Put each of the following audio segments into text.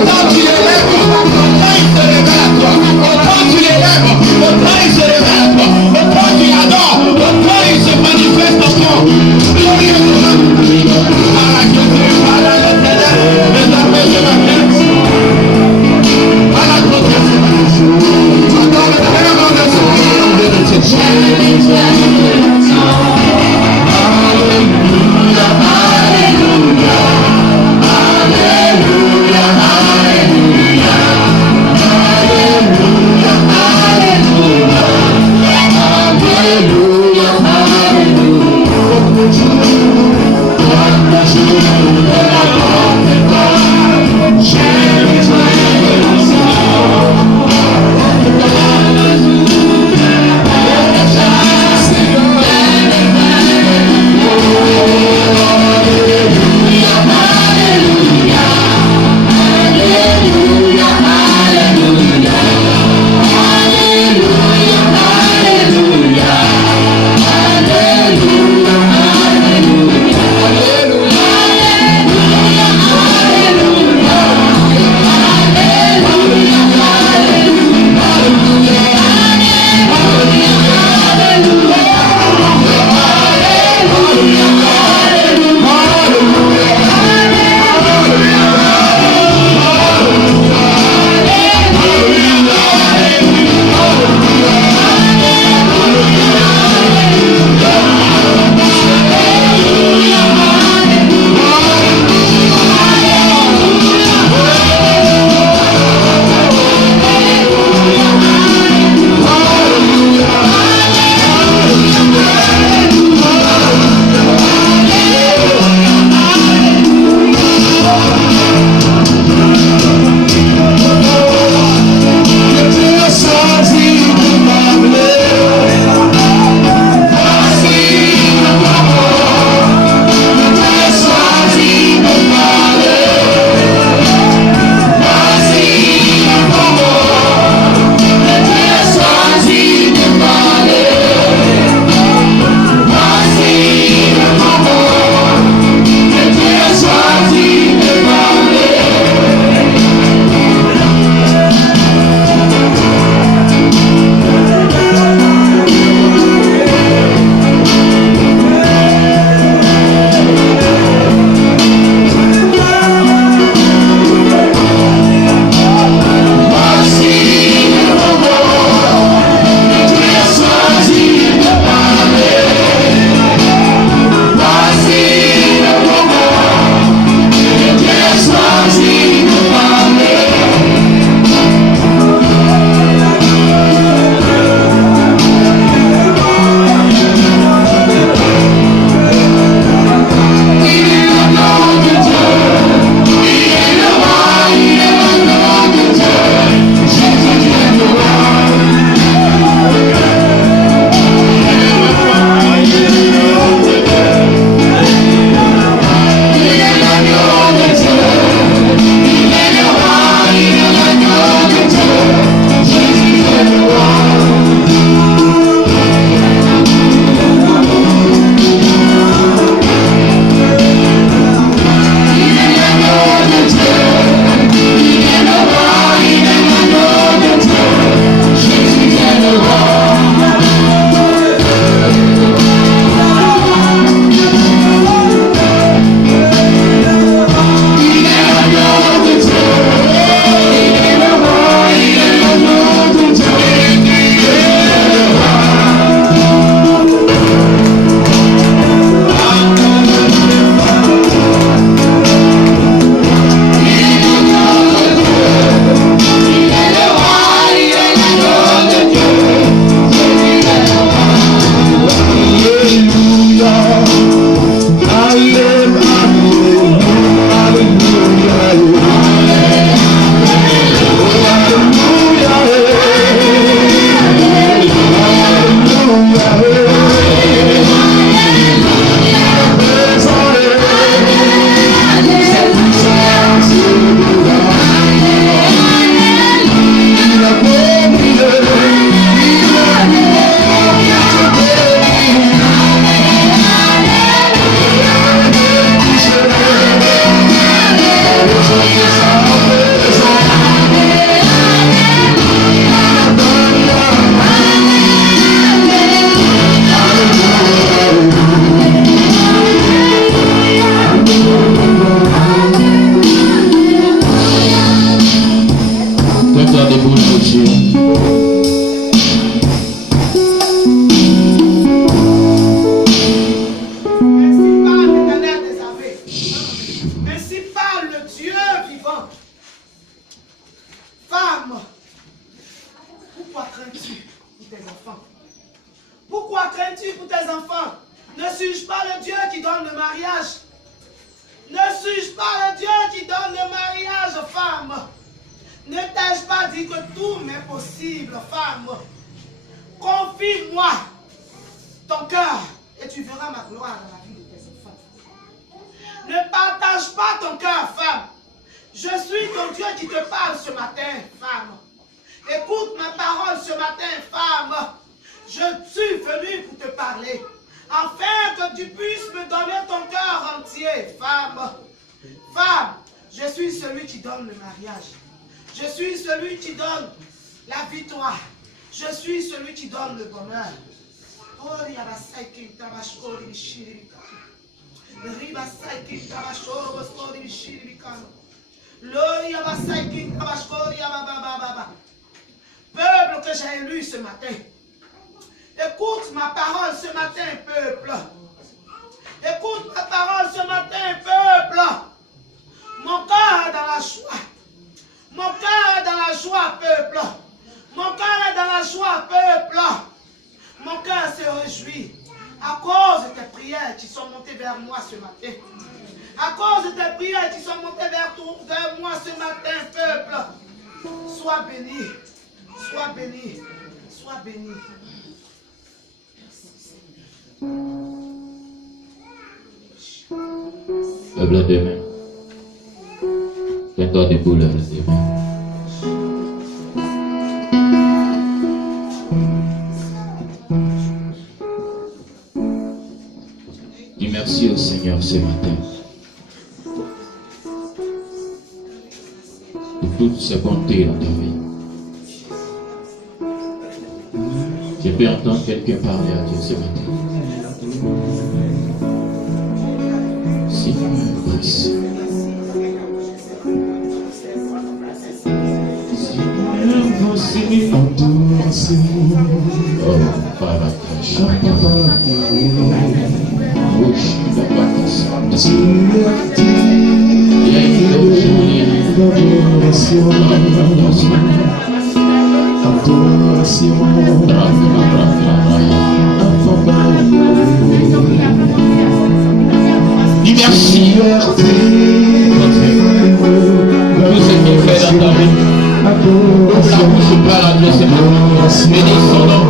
Autant tu l'élèves, autant il se révèle à toi. Autant tu l'élèves, autant il se révèle à toi. Autant tu l'adores, autant il se manifeste en toi. Voilà, je te parle à l'éternel. Désormais, je m'adresse à la protection. Encore vraiment de ce Alléluia, Alléluia, Alléluia, Alléluia. Dieu. Confie-moi ton cœur et tu verras ma gloire dans la vie de tes enfants. Ne partage pas ton cœur, femme. Je suis ton Dieu qui te parle ce matin, femme. Écoute ma parole ce matin, femme. Je suis venu pour te parler, afin que tu puisses me donner ton cœur entier, femme. Femme, je suis celui qui donne le mariage. Je suis celui qui donne la victoire. Je suis celui qui donne le bonheur. Peuple que j'ai élu ce matin, écoute ma parole ce matin, peuple. Écoute ma parole ce matin, peuple. Mon cœur est dans la joie. Mon cœur est dans la joie, peuple. Mon cœur est dans la joie, peuple. Mon cœur se réjouit à cause de tes prières qui sont montées vers moi ce matin. À cause de tes prières qui sont montées vers moi ce matin, peuple. Sois béni. Sois béni. Sois béni. Lève les mains. Tiens-toi debout, lève les mains. Dis merci au Seigneur ce matin pour toutes ses bontés dans ta vie. Je peux entendre quelqu'un parler à Dieu ce matin. Seigneur, merci. Oh, dis merci. Tout ce qu'il fait dans ta vie. Ouvre la bouche et parle à Dieu ce matin. Bénis son nom.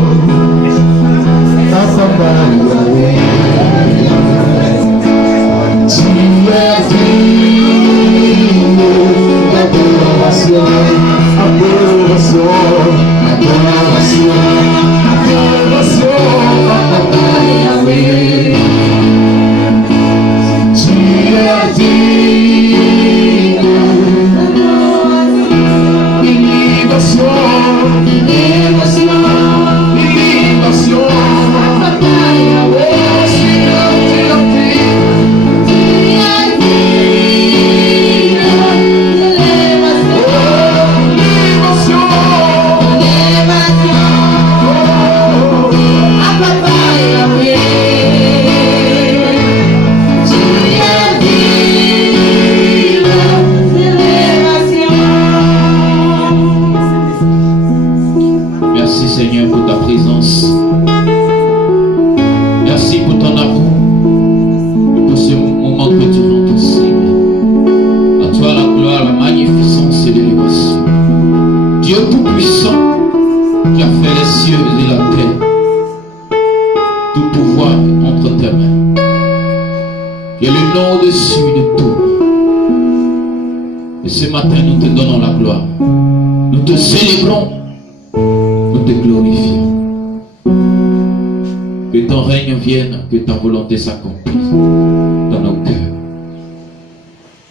Que ta volonté s'accomplisse dans nos cœurs.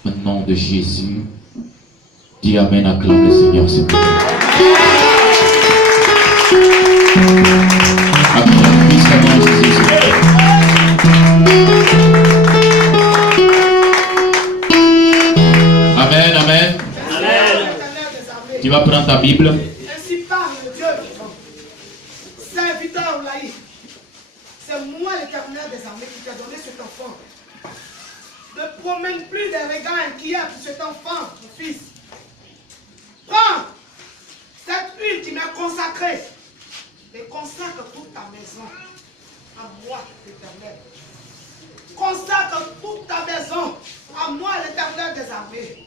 Au nom de Jésus, dis Amen, acclame le Seigneur, c'est bon. Acclame puissamment Jésus. Amen, amen. Tu vas prendre ta Bible. Ainsi promène plus des regards inquiets pour cet enfant, mon fils. Prends cette huile qui m'est consacrée et consacre toute ta maison à moi, l'Éternel. Consacre toute ta maison à moi, l'Éternel des armées.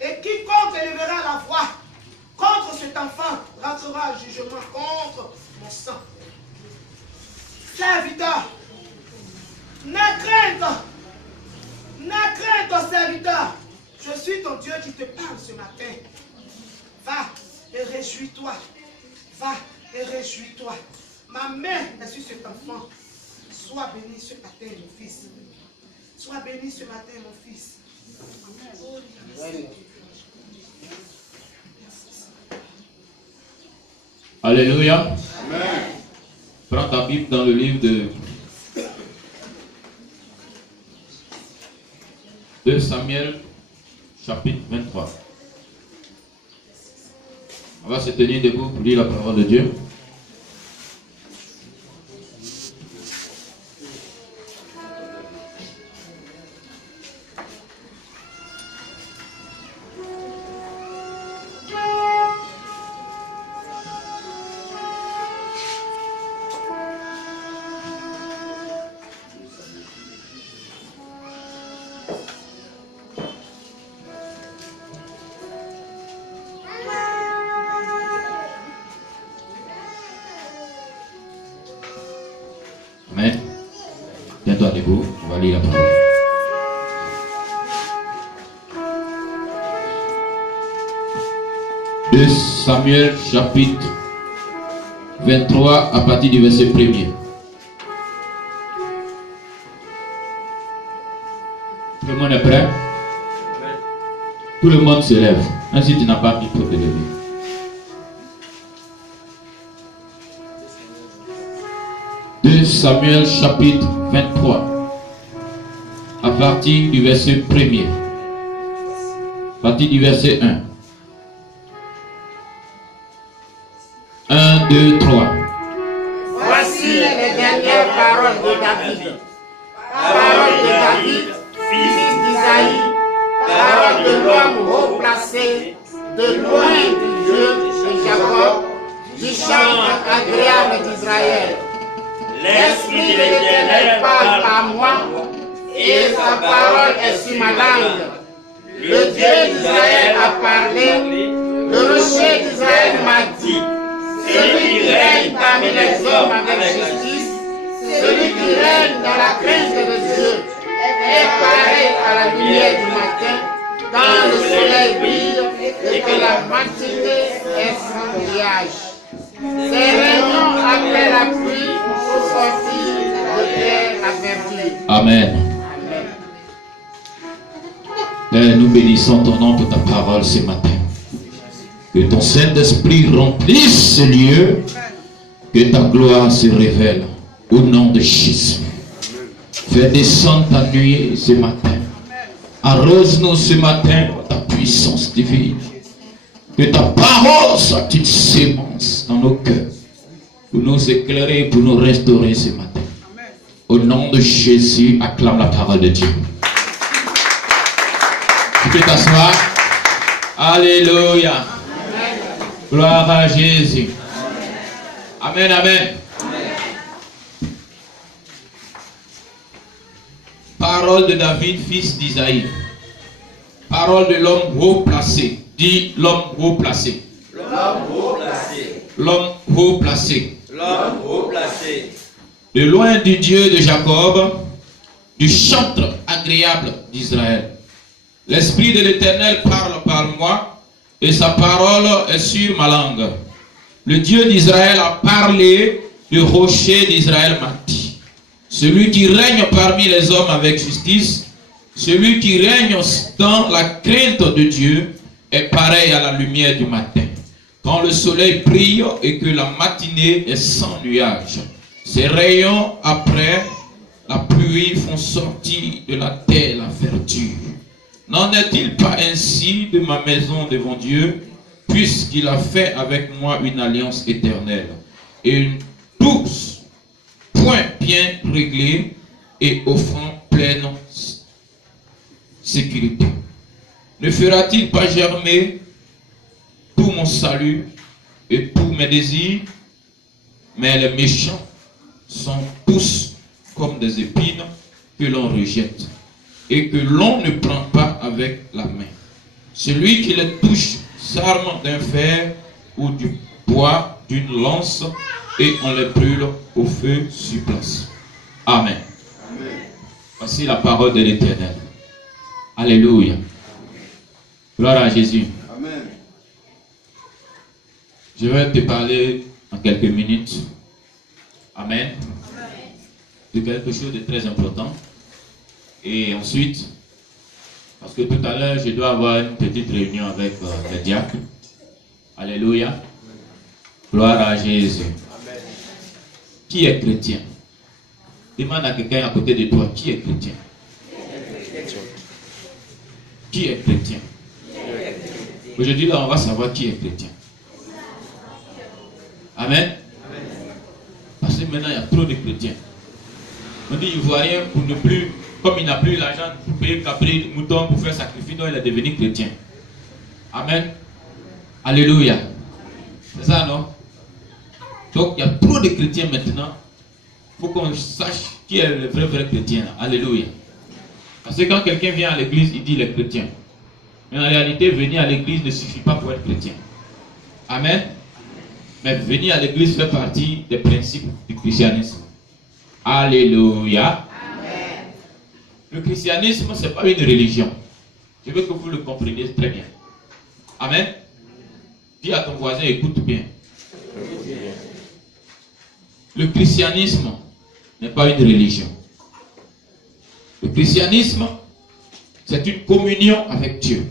Et quiconque élèvera la voix contre cet enfant rentrera au jugement contre mon sang. Serviteur, n'aie crainte, serviteur. Je suis ton Dieu qui te parle ce matin. Va et réjouis-toi. Va et réjouis-toi. Ma main est sur cet enfant. Sois béni ce matin, mon fils. Sois béni ce matin, mon fils. Amen. Alléluia. Amen. Prends ta Bible dans le livre de 2 Samuel, chapitre 23. On va se tenir debout pour lire la parole de Dieu. Amen. Tiens-toi debout, on va lire la parole. De Samuel chapitre 23 à partir du verset 1er. Tout le monde est prêt? Tout le monde se lève. Ainsi tu n'as pas mis pour te lever. De Samuel chapitre 23 à partir du verset 1er. À partir du verset 1. 1, 2, 3. Voici les dernières paroles de David. Paroles de David, fils d'Isaïe. Paroles de l'homme haut placé, de loin du Dieu de Jacob, du chant agréable d'Israël. L'Esprit de l'Éternel parle à moi, et sa parole est sur ma langue. Le Dieu d'Israël a parlé, le rocher d'Israël m'a dit. Celui qui règne parmi les hommes avec justice, celui qui règne dans la crainte de Dieu, est pareil à la lumière du matin, quand le soleil brille et que la matinée est sans nuage. Ses rayons après la pluie pour sortir de terre avertie. Amen. Père, nous bénissons ton nom pour ta parole ce matin. Que ton Saint-Esprit remplisse ce lieu, que ta gloire se révèle au nom de Jésus. Fais descendre ta nuée ce matin. Arrose-nous ce matin ta puissance divine. Que ta parole soit une sémence dans nos cœurs pour nous éclairer, pour nous restaurer ce matin. Au nom de Jésus, acclame la parole de Dieu. Tu peux t'asseoir. Alléluia. Gloire à Jésus. Amen, amen. Parole de David, fils d'Isaïe. Parole de l'homme haut placé. Dis l'homme haut placé. L'homme haut placé. L'homme haut placé. L'homme haut placé. De loin du Dieu de Jacob, du chantre agréable d'Israël. L'Esprit de l'Éternel parle par moi, et sa parole est sur ma langue. Le Dieu d'Israël a parlé, le rocher d'Israël m'a dit. Celui qui règne parmi les hommes avec justice, celui qui règne dans la crainte de Dieu, est pareil à la lumière du matin. Quand le soleil brille et que la matinée est sans nuage, ses rayons après la pluie font sortir de la terre la verdure. N'en est-il pas ainsi de ma maison devant Dieu, puisqu'il a fait avec moi une alliance éternelle et une douce, point bien réglée et offrande pleine sécurité? Ne fera-t-il pas germer tout mon salut et tous mes désirs? Mais les méchants sont tous comme des épines que l'on rejette et que l'on ne prend pas avec la main. Celui qui les touche s'arme d'un fer ou du bois d'une lance et on les brûle au feu sur place. Amen. Amen. Voici la parole de l'Éternel. Alléluia. Gloire à Jésus. Amen. Je vais te parler en quelques minutes. Amen. De quelque chose de très important. Et ensuite, parce que tout à l'heure, je dois avoir une petite réunion avec les diacres. Alléluia. Gloire à Jésus. Amen. Qui est chrétien? Demande à quelqu'un à côté de toi, qui est chrétien? Qui est chrétien? Aujourd'hui, là, on va savoir qui est chrétien. Amen. Parce que maintenant, il y a trop de chrétiens. On dit ivoirien pour ne plus, comme il n'a plus l'argent pour payer cabri, mouton pour faire sacrifice, donc il est devenu chrétien. Amen. Alléluia. C'est ça, non? Donc, il y a trop de chrétiens maintenant. Il faut qu'on sache qui est le vrai chrétien. Alléluia. Parce que quand quelqu'un vient à l'église, il dit il est chrétien. Mais en réalité, venir à l'église ne suffit pas pour être chrétien. Amen. Mais venir à l'église fait partie des principes du christianisme. Alléluia. Amen. Le christianisme, ce n'est pas une religion. Je veux que vous le compreniez très bien. Amen. Dis à ton voisin, écoute bien. Le christianisme n'est pas une religion. Le christianisme, c'est une communion avec Dieu.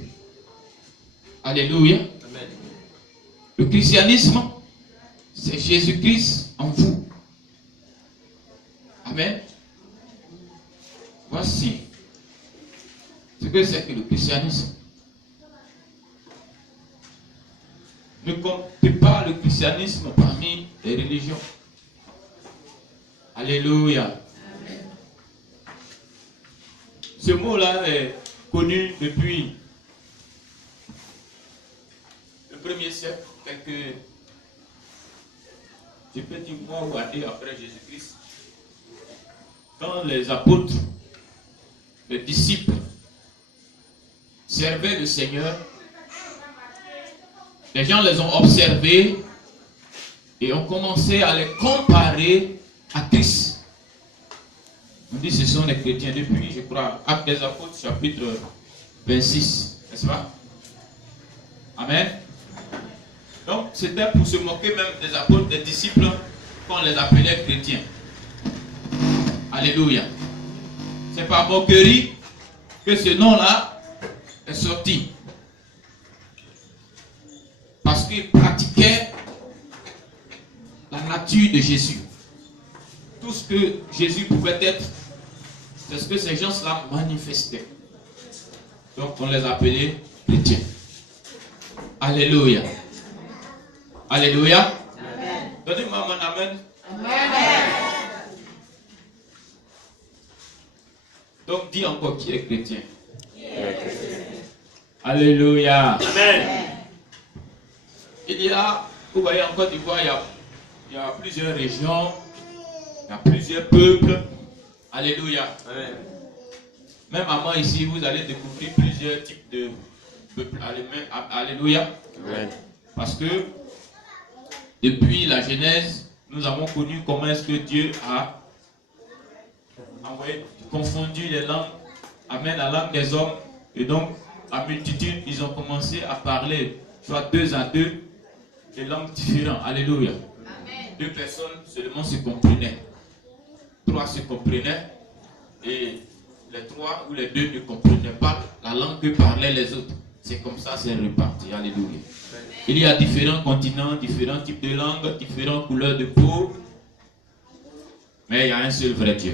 Alléluia. Amen. Le christianisme, c'est Jésus-Christ en vous. Amen. Voici ce que c'est que le christianisme. Ne comptez pas le christianisme parmi les religions. Alléluia. Amen. Ce mot-là est connu depuis le 1er siècle, je peux dire mois ou années après Jésus-Christ. Quand les apôtres, les disciples servaient le Seigneur, les gens les ont observés et ont commencé à les comparer à Christ. On dit ce sont les chrétiens depuis, je crois, Actes des Apôtres, chapitre 26, n'est-ce pas? Amen. Donc, c'était pour se moquer même des apôtres, des disciples, qu'on les appelait chrétiens. Alléluia. C'est par moquerie que ce nom-là est sorti. Parce qu'ils pratiquaient la nature de Jésus. Tout ce que Jésus pouvait être, c'est ce que ces gens-là manifestaient. Donc, on les appelait chrétiens. Alléluia. Alléluia. Amen. Donnez-moi mon amen. Amen. Donc dis encore qui est chrétien. Alléluia. Amen. Il y a, vous voyez en Côte d'Ivoire, il y a plusieurs régions, il y a plusieurs peuples. Alléluia. Amen. Même à moi ici, vous allez découvrir plusieurs types de peuples. Alléluia. Amen. Parce que depuis la Genèse, nous avons connu comment est-ce que Dieu a confondu les langues, amen, la langue des hommes. Et donc, à multitude, ils ont commencé à parler, soit deux à deux, des langues différentes. Alléluia. Amen. Deux personnes seulement se comprenaient. Trois se comprenaient. Et les trois ou les deux ne comprenaient pas la langue que parlaient les autres. C'est comme ça, c'est reparti. Alléluia. Il y a différents continents, différents types de langues, différentes couleurs de peau. Mais il y a un seul vrai Dieu.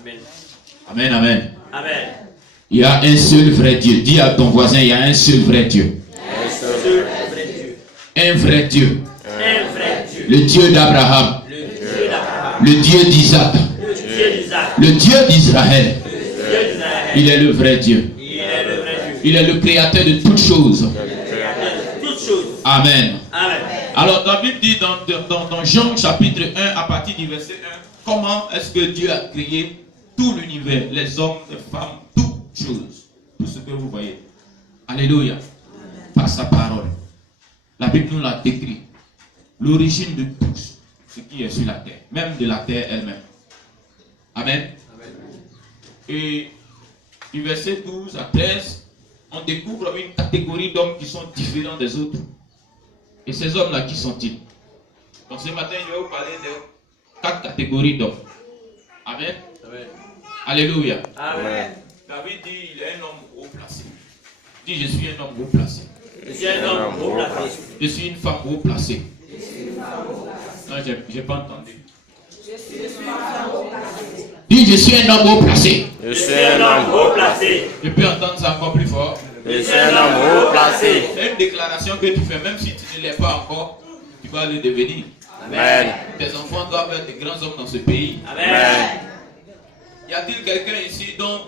Amen. Amen, amen. Amen. Il y a un seul vrai Dieu. Dis à ton voisin, il y a un seul vrai Dieu. Un seul vrai Dieu. Un vrai Dieu. Un vrai Dieu. Le Dieu d'Abraham. Le Dieu d'Isaac. Le Dieu d'Israël. Il est le vrai Dieu. Il est le créateur de toutes choses. Toutes choses. Amen. Amen. Alors, la Bible dit dans Jean chapitre 1, à partir du verset 1, comment est-ce que Dieu a créé tout l'univers, les hommes, les femmes, toutes choses, tout ce que vous voyez. Alléluia. Par sa parole. La Bible nous l'a décrit. L'origine de tout ce qui est sur la terre, même de la terre elle-même. Amen. Et du verset 12 à 13, on découvre une catégorie d'hommes qui sont différents des autres. Et ces hommes-là, qui sont-ils? Donc ce matin, je vais vous parler de 4 catégories d'hommes. Amen. Amen. Alléluia. Amen. David dit, il est un homme haut placé. Il dit, je suis un homme haut placé. Je suis un homme haut placé. Je suis une femme haut placée. Non, je n'ai pas entendu. Dis, je suis un homme haut placé. Je suis un homme haut placé. Je peux entendre ça encore plus fort. Je suis un homme haut placé. C'est une déclaration que tu fais, même si tu ne l'es pas encore, tu vas le devenir. Amen. Tes enfants doivent être des grands hommes dans ce pays. Amen. Y a-t-il quelqu'un ici dont,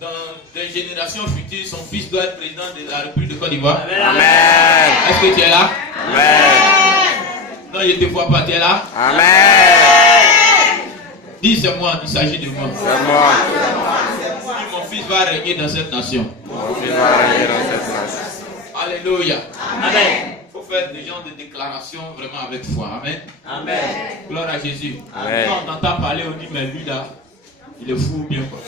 dans les générations futures, son fils doit être président de la République de Côte d'Ivoire? Amen. Est-ce que tu es là? Amen. Non, je ne te vois pas, tu es là? Amen. Dis, c'est moi, il s'agit de moi. C'est moi. Dis, mon fils va régner dans cette nation. Mon fils va régner dans cette nation. Alléluia. Amen. Il faut faire des genres de déclarations vraiment avec foi. Amen. Amen. Gloire à Jésus. Amen. Quand on entend parler, on dit, mais lui là, il est fou ou bien quoi.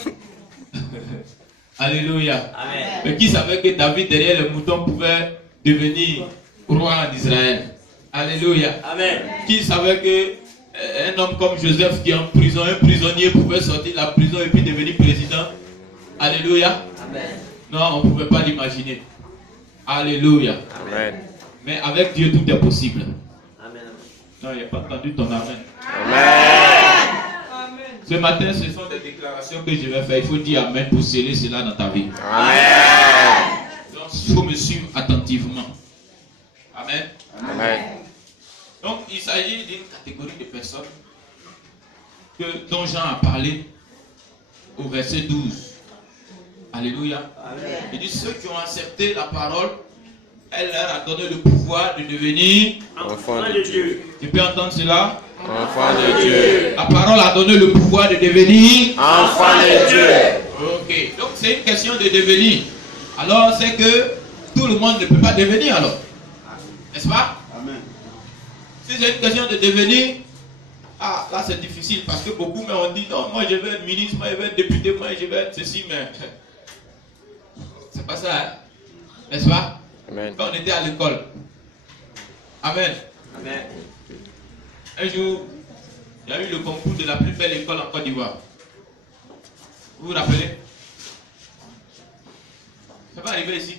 Alléluia. Amen. Mais qui savait que David, derrière le mouton, pouvait devenir roi d'Israël? Alléluia. Amen. Qui savait que un homme comme Joseph qui est en prison, un prisonnier pouvait sortir de la prison et puis devenir président? Alléluia. Amen. Non, on ne pouvait pas l'imaginer. Alléluia. Amen. Mais avec Dieu, tout est possible. Amen. Non, il n'a pas entendu ton amen. Amen. Ce matin, ce sont des déclarations que je vais faire. Il faut dire amen pour sceller cela dans ta vie. Amen. Donc, il faut me suivre attentivement. Amen. Amen. Donc, il s'agit d'une catégorie de personnes dont Jean a parlé au verset 12. Alléluia. Il dit, ceux qui ont accepté la parole, elle leur a donné le pouvoir de devenir Enfant de Dieu. Tu peux entendre cela? Enfant de Dieu. La parole a donné le pouvoir de devenir Enfant de Dieu. Ok, donc c'est une question de devenir. Alors c'est que tout le monde ne peut pas devenir alors. N'est-ce pas? Amen. Si c'est une question de devenir, ah là c'est difficile parce que beaucoup m'ont dit non, moi je vais être ministre, moi je vais être député, moi je vais être ceci, mais c'est pas ça, hein? N'est-ce pas? Amen. Quand on était à l'école. Amen. Amen. Un jour, il y a eu le concours de la plus belle école en Côte d'Ivoire. Vous vous rappelez? Ça va arriver ici.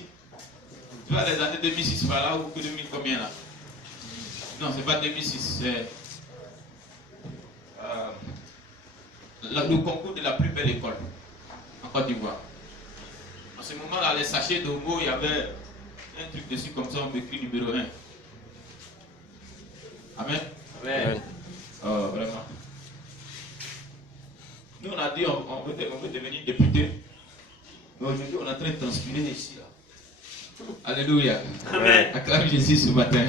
Tu vois les années 2006 par là ou 2000 combien là? Non, c'est pas 2006, c'est le concours de la plus belle école en Côte d'Ivoire. En ce moment-là, les sachets d'Omo, il y avait un truc dessus comme ça, on écrit numéro 1. Amen. Amen. Oh, vraiment. Nous, on a dit on veut devenir député. Mais aujourd'hui, on est en train de transpirer ici. Là. Alléluia. Amen. Acclame Jésus ce matin.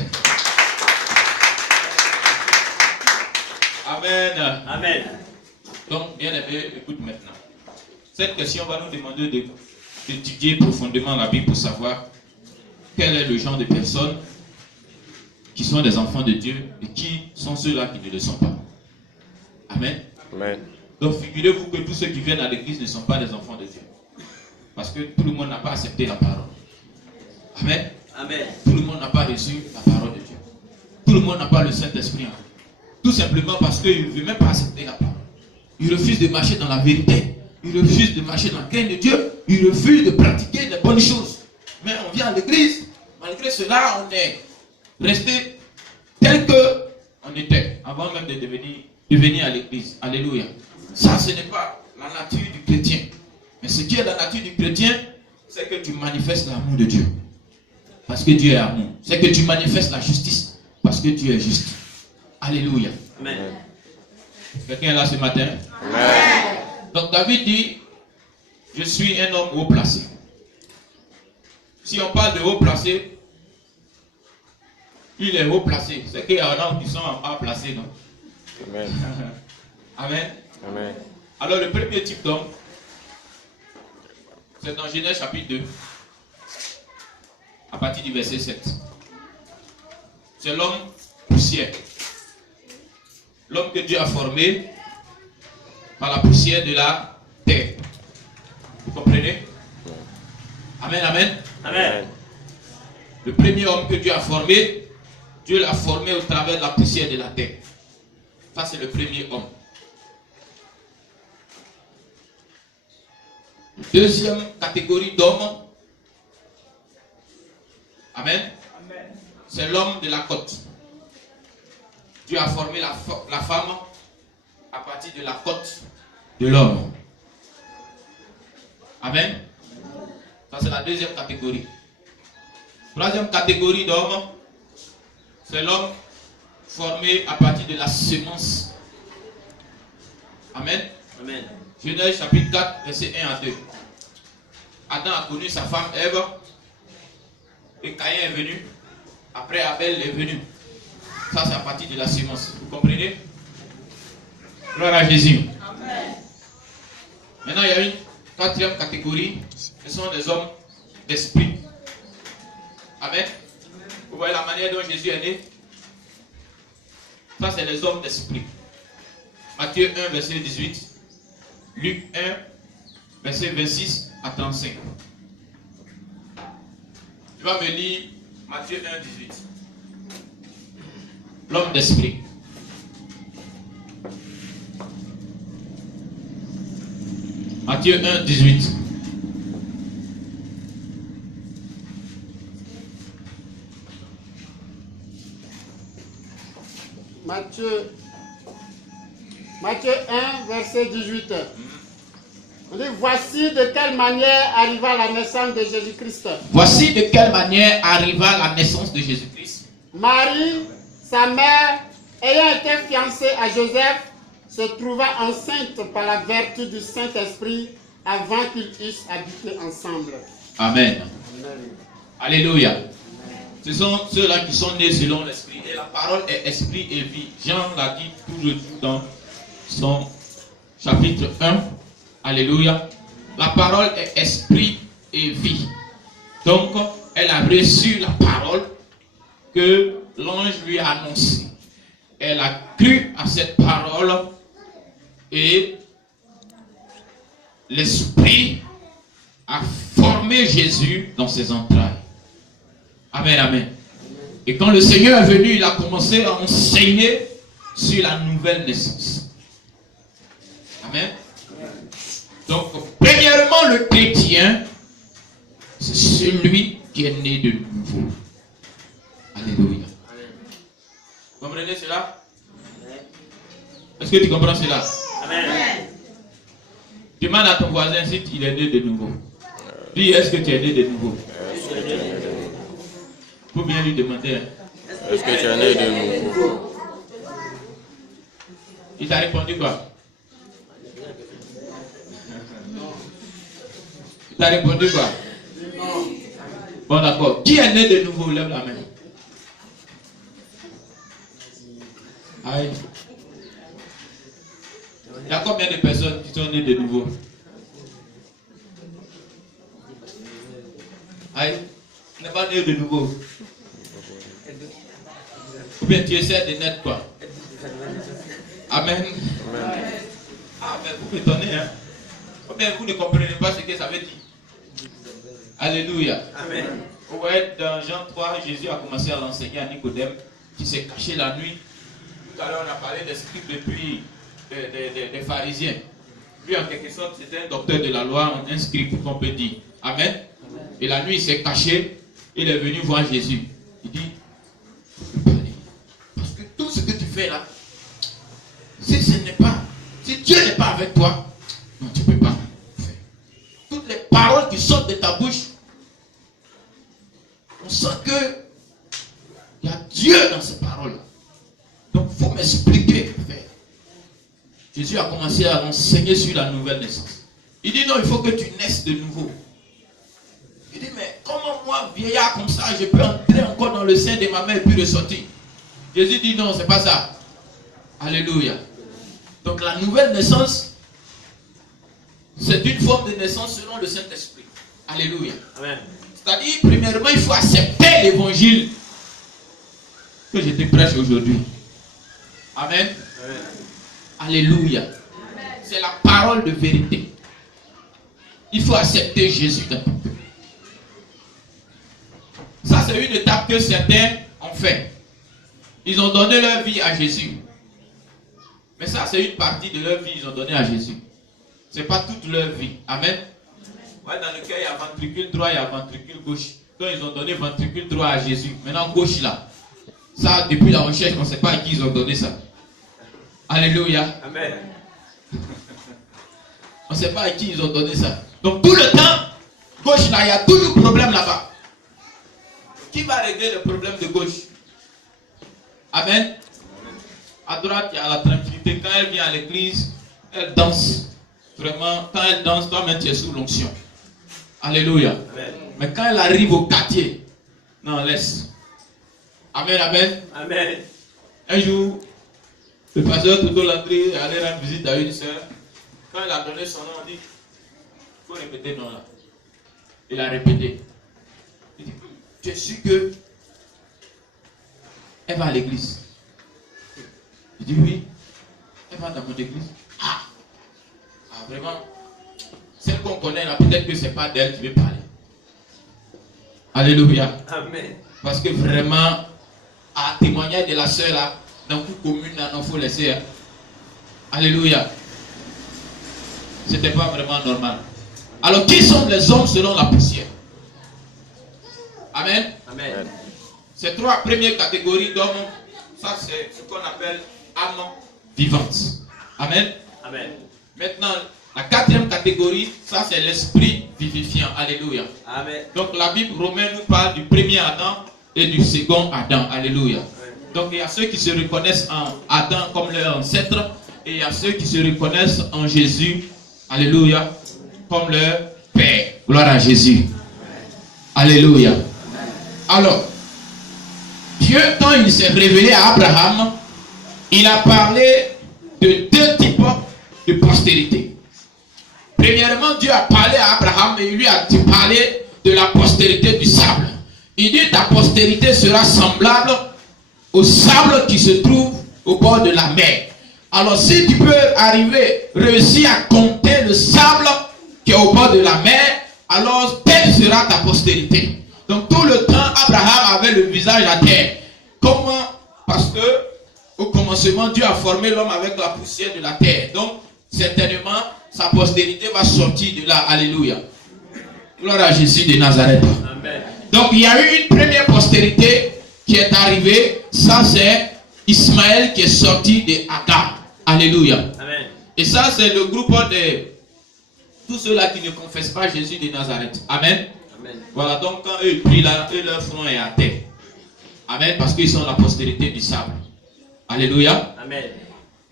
Amen. Amen. Donc, bien aimé, écoute maintenant. Cette question va nous demander d'étudier profondément la Bible pour savoir quel est le genre de personnes qui sont des enfants de Dieu et qui sont ceux-là qui ne le sont pas. Amen. Amen. Donc figurez-vous que tous ceux qui viennent à l'église ne sont pas des enfants de Dieu. Parce que tout le monde n'a pas accepté la parole. Amen. Amen. Tout le monde n'a pas reçu la parole de Dieu. Tout le monde n'a pas le Saint-Esprit en eux. Tout simplement parce qu'il ne veut même pas accepter la parole. Il refuse de marcher dans la vérité. Il refuse de marcher dans la crainte de Dieu. Il refuse de pratiquer les bonnes choses. Mais on vient à l'église. Malgré cela, on est resté tel que on était avant même de venir à l'église. Alléluia. Ça, ce n'est pas la nature du chrétien. Mais ce qui est la nature du chrétien, c'est que tu manifestes l'amour de Dieu. Parce que Dieu est amour. C'est que tu manifestes la justice. Parce que Dieu est juste. Alléluia. Amen. Quelqu'un est là ce matin? Amen. Donc David dit, je suis un homme haut placé. Si on parle de haut placé, il est haut placé. C'est qu'il y en a qui sont en bas placés, non? Amen. Amen. Amen. Alors le premier type d'homme, c'est dans Genèse chapitre 2, à partir du verset 7. C'est l'homme poussière. L'homme que Dieu a formé par la poussière de la terre. Vous comprenez? Amen, amen. Amen. Le premier homme que Dieu a formé, Dieu l'a formé au travers de la poussière de la terre. Ça, c'est le premier homme. Deuxième catégorie d'hommes, amen, c'est l'homme de la côte. Dieu a formé la femme à partir de la côte de l'homme. Amen. Ça, c'est la deuxième catégorie. Troisième catégorie d'hommes, c'est l'homme formé à partir de la semence. Amen. Amen. Genèse chapitre 4, verset 1 à 2. Adam a connu sa femme Ève. Et Caïn est venu. Après Abel est venu. Ça, c'est à partir de la semence. Vous comprenez? Gloire à Jésus. Amen. Maintenant, il y a une quatrième catégorie. Ce sont des hommes d'esprit. Amen. Vous voyez la manière dont Jésus est né? Ça, c'est les hommes d'esprit. Matthieu 1, verset 18. Luc 1, verset 26 à 35. Tu vas me lire Matthieu 1, 18. L'homme d'esprit. Matthieu 1, 18. Matthieu 1, verset 18. On dit, voici de quelle manière arriva la naissance de Jésus-Christ. Voici de quelle manière arriva la naissance de Jésus-Christ. Marie, sa mère, ayant été fiancée à Joseph, se trouva enceinte par la vertu du Saint-Esprit avant qu'ils eussent habité ensemble. Amen. Amen. Alléluia. Ce sont ceux-là qui sont nés selon l'esprit. Et la parole est esprit et vie. Jean l'a dit tout le temps dans son chapitre 1. Alléluia. La parole est esprit et vie. Donc, elle a reçu la parole que l'ange lui a annoncée. Elle a cru à cette parole et l'esprit a formé Jésus dans ses entrailles. Amen, amen. Et quand le Seigneur est venu, il a commencé à enseigner sur la nouvelle naissance. Amen. Donc, premièrement, le chrétien, c'est celui qui est né de nouveau. Alléluia. Vous comprenez cela? Est-ce que tu comprends cela? Amen. Demande à ton voisin si il est né de nouveau. Dis, est-ce que tu es né de nouveau? Il faut bien lui demander. Est-ce que tu es né de nouveau? Il t'a répondu quoi? Il t'a répondu quoi? Bon, d'accord. Qui est né de nouveau? Lève la main. Aïe. Il y a combien de personnes qui sont nées de nouveau? Aïe. Tu n'es pas né de nouveau. Ou bien tu essaies de naître quoi? Amen. Ah, mais vous m'étonnez, hein? Ou bien vous ne comprenez pas ce que ça veut dire. Alléluia. Amen. Vous voyez, dans Jean 3, Jésus a commencé à l'enseigner à Nicodème qui s'est caché la nuit. Tout à l'heure, on a parlé des scribes et puis des pharisiens. Lui, en quelque sorte, c'était un docteur de la loi, un scribe, qu'on peut dire. Amen. Et la nuit, il s'est caché. Il est venu voir Jésus. Il dit, parce que tout ce que tu fais là, si Dieu n'est pas avec toi, non, tu ne peux pas faire. Toutes les paroles qui sortent de ta bouche, on sent que il y a Dieu dans ces paroles-là. Donc, il faut m'expliquer. Jésus a commencé à enseigner sur la nouvelle naissance. Il dit non, il faut que tu naisses de nouveau. Il dit, mais comment moi, vieillard comme ça, je peux entrer encore dans le sein de ma mère et puis ressortir. Jésus dit non, c'est pas ça. Alléluia. Donc la nouvelle naissance, c'est une forme de naissance selon le Saint-Esprit. Alléluia. Amen. C'est-à-dire, premièrement, il faut accepter l'évangile que je te prêche aujourd'hui. Amen. Amen. Alléluia. C'est la parole de vérité. Il faut accepter Jésus dans ton cœur. Ça, c'est une étape que certains ont fait. Ils ont donné leur vie à Jésus. Mais ça, c'est une partie de leur vie qu'ils ont donné à Jésus. Ce n'est pas toute leur vie. Amen. Ouais, dans le cœur, il y a ventricule droit, il y a ventricule gauche. Donc, ils ont donné ventricule droit à Jésus. Maintenant, gauche là. Ça, depuis la recherche, on ne sait pas à qui ils ont donné ça. Alléluia. Amen. On ne sait pas à qui ils ont donné ça. Donc, tout le temps, gauche là, il y a toujours problème là-bas. Qui va régler le problème de gauche? Amen. À droite, il y a la tranquillité. Quand elle vient à l'église, elle danse. Vraiment, quand elle danse, toi-même, tu es sous l'onction. Alléluia. Amen. Mais quand elle arrive au quartier, non, laisse. Amen, amen. Amen. Un jour, le pasteur Toto Landry allait rendre visite à une soeur. Quand elle a donné son nom, on dit, il faut répéter non là. Il a répété. Il dit, tu es sûr que elle va à l'église? Il dit oui. Elle va dans mon église. Ah, vraiment. Celle qu'on connaît là, peut-être que ce n'est pas d'elle qui veut parler. Alléluia. Amen. Parce que vraiment, à témoigner de la sœur là, dans une commune là, il faut laisser. Alléluia. C'était pas vraiment normal. Alors, qui sont les hommes selon la poussière? Amen. Amen. Ces trois premières catégories d'hommes, ça c'est ce qu'on appelle âme vivante. Amen. Amen. Maintenant, la quatrième catégorie, ça c'est l'esprit vivifiant. Alléluia. Amen. Donc la Bible romaine nous parle du premier Adam et du second Adam. Alléluia. Donc il y a ceux qui se reconnaissent en Adam comme leur ancêtre et il y a ceux qui se reconnaissent en Jésus. Alléluia. Comme leur Père. Gloire à Jésus. Alléluia. Alors, Dieu, quand il s'est révélé à Abraham, il a parlé de deux types de postérité. Premièrement, Dieu a parlé à Abraham et il lui a parlé de la postérité du sable. Il dit ta postérité sera semblable au sable qui se trouve au bord de la mer. Alors si tu peux réussir à compter le sable qui est au bord de la mer, alors telle sera ta postérité. Donc tout le temps, Abraham avait le visage à terre. Comment? Parce que au commencement, Dieu a formé l'homme avec la poussière de la terre. Donc, certainement, sa postérité va sortir de là. Alléluia. Gloire à Jésus de Nazareth. Amen. Donc, il y a eu une première postérité qui est arrivée. Ça, c'est Ismaël qui est sorti de Agar. Alléluia. Amen. Et ça, c'est le groupe de tous ceux-là qui ne confessent pas Jésus de Nazareth. Amen. Amen. Voilà, donc quand eux ils prient là, eux leur front est à terre. Amen, parce qu'ils sont la postérité du sable. Alléluia. Amen.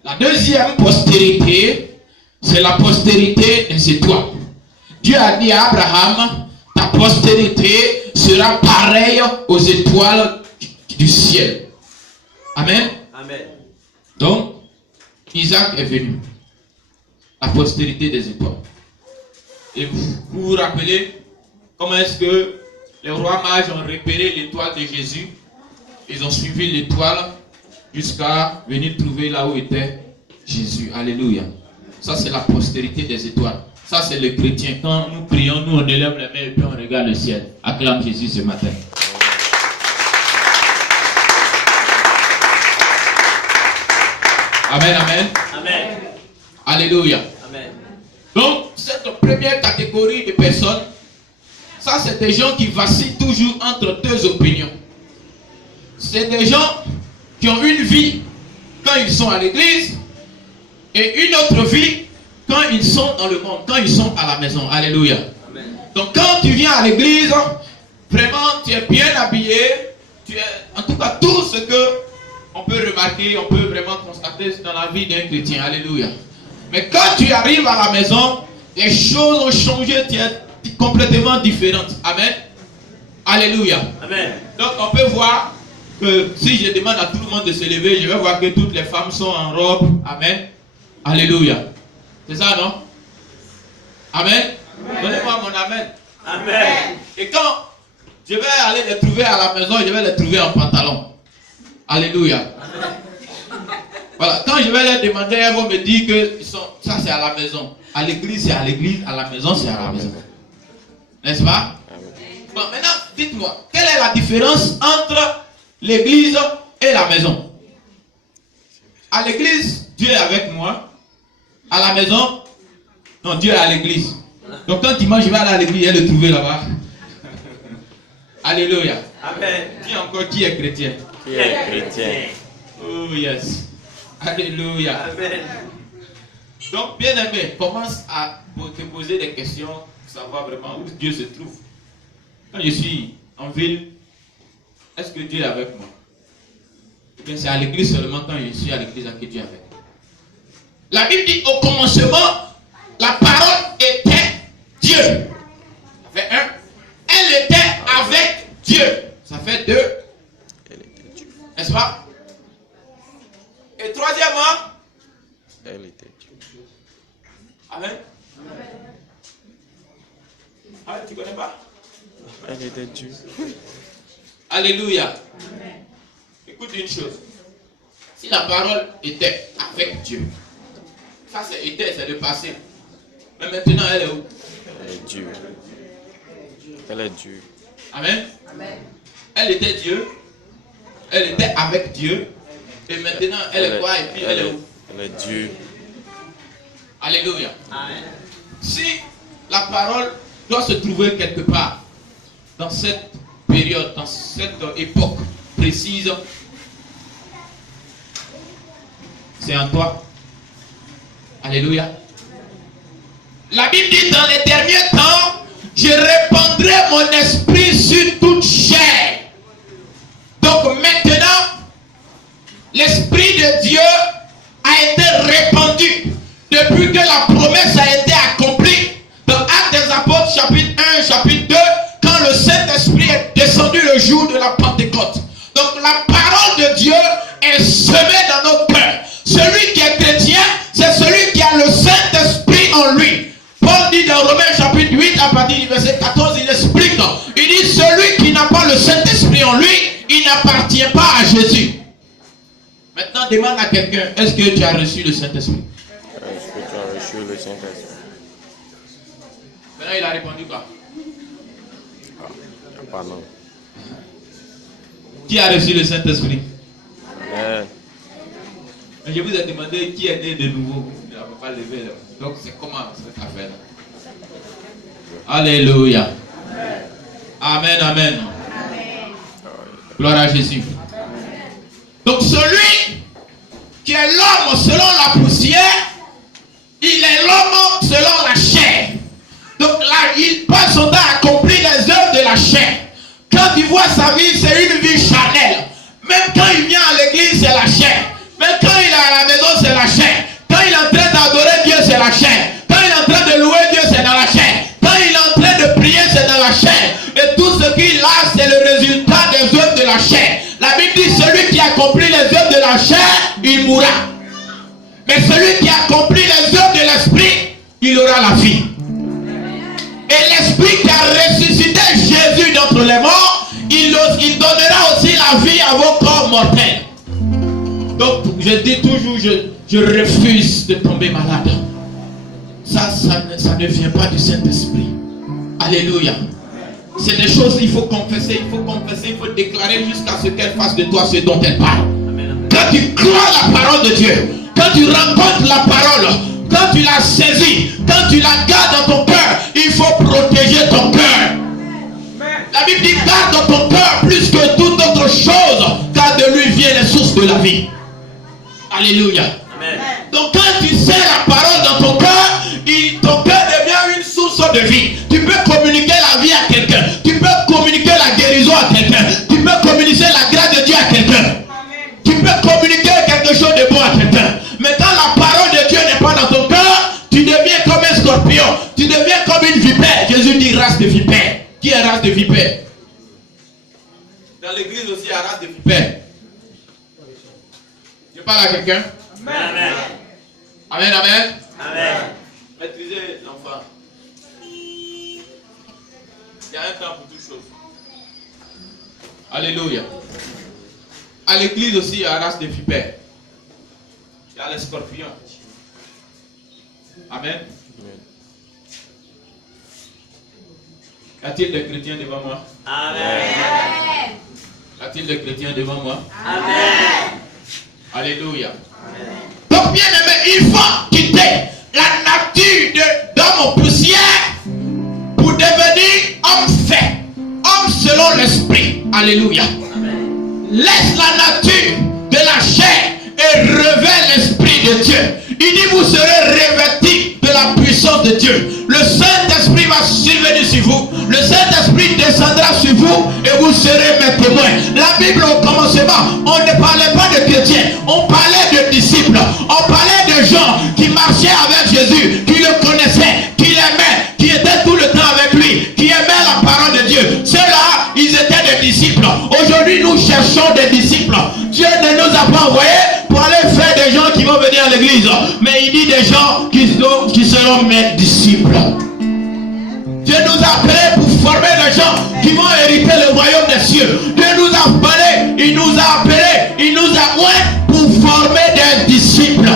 La deuxième postérité, c'est la postérité des étoiles. Dieu a dit à Abraham, ta postérité sera pareille aux étoiles du ciel. Amen. Amen. Donc, Isaac est venu. La postérité des étoiles. Et vous vous rappelez comment est-ce que les rois mages ont repéré l'étoile de Jésus? Ils ont suivi l'étoile jusqu'à venir trouver là où était Jésus. Alléluia. Ça, c'est la postérité des étoiles. Ça, c'est le chrétien. Quand nous prions, nous, on élève les mains et puis on regarde le ciel. Acclame Jésus ce matin. Amen, amen. Amen. Alléluia. Amen. Donc, cette première catégorie de personnes, ça, c'est des gens qui vacillent toujours entre deux opinions. C'est des gens qui ont une vie quand ils sont à l'église et une autre vie quand ils sont dans le monde, quand ils sont à la maison. Alléluia. Amen. Donc quand tu viens à l'église, vraiment tu es bien habillé, tu es, en tout cas tout ce que on peut remarquer, on peut vraiment constater dans la vie d'un chrétien. Alléluia. Mais quand tu arrives à la maison, les choses ont changé, tu es complètement différente. Amen. Alléluia. Amen. Donc on peut voir que si je demande à tout le monde de se lever, je vais voir que toutes les femmes sont en robe. Amen. Alléluia. C'est ça, non? Amen. Donnez-moi mon amen. Amen. Et quand je vais aller les trouver à la maison, je vais les trouver en pantalon. Alléluia. Voilà. Quand je vais leur demander, elles vont me dire que ça c'est à la maison. À l'église c'est à l'église, à la maison c'est à la maison. N'est-ce pas? Bon, maintenant, dites-moi, quelle est la différence entre l'église et la maison? À l'église, Dieu est avec moi. À la maison, non, Dieu est à l'église. Donc quand dimanche, je vais aller à l'église et le trouver là-bas. Alléluia. Amen. Dis encore qui est chrétien. Qui est chrétien? Oh yes. Alléluia. Amen. Donc, bien aimé, commence à te poser des questions pour savoir vraiment où Dieu se trouve. Quand je suis en ville, est-ce que Dieu est avec moi? Eh bien, c'est à l'église seulement quand je suis à l'église que Dieu est avec moi. La Bible dit au commencement, la parole était Dieu. Ça fait un. Elle était avec Dieu. Ça fait deux. N'est-ce pas? Et troisièmement, Elle était Dieu. Amen. Ah, tu connais pas? Elle était Dieu. Alléluia. Écoute une chose. Si la parole était avec Dieu, ça c'est le passé. Mais maintenant elle est où? Elle est Dieu. Elle est Dieu. Amen. Elle était Dieu. Elle était avec Dieu. Et maintenant elle est quoi? Et puis elle est où? Elle est Dieu. Alléluia. Amen. Si la parole doit se trouver quelque part dans cette période, dans cette époque précise, c'est en toi. Alléluia. La Bible dit dans les derniers temps, je répandrai mon esprit sur toute chair. Donc maintenant, l'esprit de Dieu a été répandu depuis que la promesse a été accomplie. Dans Actes des Apôtres, chapitre 1, chapitre 2, quand le Saint-Esprit est descendu le jour de la Pentecôte. Donc la parole de Dieu est semée dans nos cœurs. Celui qui est chrétien, c'est celui qui a le Saint-Esprit en lui. Paul dit dans Romains chapitre 8, à partir du verset 14, il explique. Il dit, celui qui n'a pas le Saint-Esprit en lui, il n'appartient pas à Jésus. Maintenant, demande à quelqu'un, est-ce que tu as reçu le Saint-Esprit? Est-ce que tu as reçu le Saint-Esprit? Maintenant, il a répondu quoi? Pas non. Qui a reçu le Saint-Esprit? Amen. Mais je vous ai demandé qui est né de nouveau. Il n'a pas levé là. Donc c'est comment cette affaire-là? Alléluia. Amen, amen. Gloire à Jésus. Donc celui qui est l'homme selon la poussière, il est l'homme selon la chair. Donc là, il passe son temps à accomplir les œuvres de la chair. Quand il voit sa vie, c'est une vie charnelle. Même quand il vient à l'église, c'est la chair. Même quand il est à la maison, c'est la chair. Quand il est en train d'adorer Dieu, c'est la chair. Quand il est en train de louer Dieu, c'est dans la chair. Quand il est en train de prier, c'est dans la chair. Et tout ce qu'il a, c'est le résultat des œuvres de la chair. La Bible dit, celui qui accomplit les œuvres de la chair, il mourra. Mais celui qui accomplit les œuvres de l'esprit, il aura la vie. Et l'esprit qui a ressuscité Jésus d'entre les morts, il donnera aussi la vie à vos corps mortels. Donc, je dis toujours, je refuse de tomber malade. Ça ne vient pas du Saint-Esprit. Alléluia. C'est des choses qu'il faut confesser, il faut déclarer jusqu'à ce qu'elle fasse de toi ce dont elle parle. Quand tu crois la parole de Dieu, quand tu rencontres la parole, quand tu la saisis, quand tu la gardes dans ton cœur, il faut protéger ton cœur. La Bible dit garde ton cœur plus que toute autre chose, car de lui vient les sources de la vie. Alléluia. Amen. Donc quand tu sais la parole dans ton cœur, ton cœur devient une source de vie. Tu peux communiquer la vie à quelqu'un. Tu peux communiquer la guérison à quelqu'un. Tu peux communiquer la grâce de Dieu à quelqu'un. Tu peux communiquer quelque chose de bon à quelqu'un. Mais quand la parole de Dieu n'est pas dans ton cœur, tu deviens comme un scorpion. Tu deviens comme une vipère. Jésus dit race de vipère. Qui est race de vipère? Dans l'église aussi, il y a race de vipères. Je parle à quelqu'un. Amen. Amen, amen. Amen. Maîtrisez l'enfant. Il y a un temps pour toute chose. Alléluia. À l'église aussi, il y a race de vipères. Il y a les scorpions. Amen. Y a-t-il des chrétiens devant moi? Amen. Y a-t-il des chrétiens devant moi? Amen. Alléluia. Donc bien aimé, il faut quitter la nature d'homme poussière pour devenir homme fait, homme selon l'esprit. Alléluia. Laisse la nature de la chair et revêt l'esprit de Dieu. Il dit vous serez revêtis de la puissance de Dieu. Le Saint-Esprit va survenir sur vous. Le Saint-Esprit descendra sur vous et vous serez mes témoins. La Bible au commencement, on ne parlait pas de chrétiens, on parlait de disciples. On parlait de gens qui marchaient avec Jésus, qui le connaissaient, qui l'aimaient, qui étaient tout le temps avec lui, qui aimaient la parole de Dieu. Ceux-là, ils étaient des disciples. Aujourd'hui, nous cherchons des disciples. Dieu ne nous a pas envoyés pour aller faire des gens qui vont venir à l'église. Mais il dit des gens qui seront mes disciples. Dieu nous a appelés pour former des gens qui vont hériter le royaume des cieux. Dieu nous a appelés, il nous a appelés, il nous a oint pour former des disciples.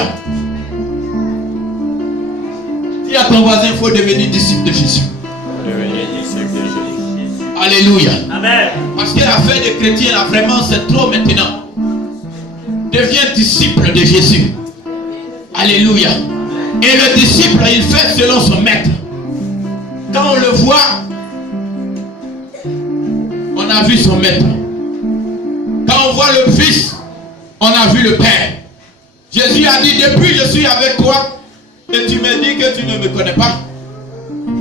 Dis à ton voisin, il faut devenir disciple de Jésus. Devenir disciple de Jésus. Alléluia. Amen. Parce que l'affaire des chrétiens, là, vraiment, c'est trop maintenant. Deviens disciple de Jésus. Alléluia. Et le disciple, il fait selon son maître. Quand on le voit, on a vu son maître. Quand on voit le Fils, on a vu le Père. Jésus a dit, depuis je suis avec toi, et tu me dis que tu ne me connais pas.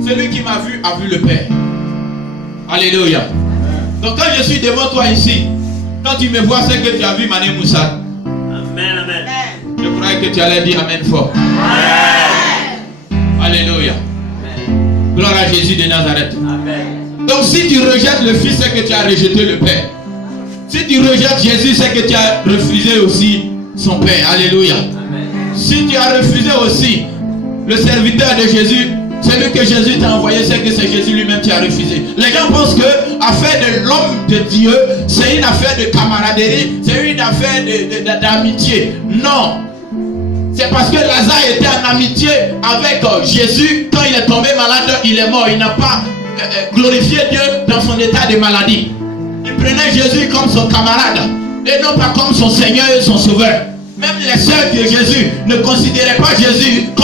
Celui qui m'a vu a vu le Père. Alléluia. Donc quand je suis devant toi ici, quand tu me vois, c'est que tu as vu Mané Moussa. Amen, amen. Je croyais que tu allais dire Amen fort. Amen. Alléluia. Gloire à Jésus de Nazareth. Amen. Donc si tu rejettes le Fils, c'est que tu as rejeté le Père. Si tu rejettes Jésus, c'est que tu as refusé aussi son Père. Alléluia. Amen. Si tu as refusé aussi le serviteur de Jésus, celui que Jésus t'a envoyé, c'est que c'est Jésus lui-même qui a refusé. Les gens pensent que l'affaire de l'homme de Dieu, c'est une affaire de camaraderie, c'est une affaire d'amitié. Non. C'est parce que Lazare était en amitié avec Jésus. Quand il est tombé malade, il est mort. Il n'a pas glorifié Dieu dans son état de maladie. Il prenait Jésus comme son camarade et non pas comme son Seigneur et son Sauveur. Même les sœurs de Jésus ne considéraient pas Jésus comme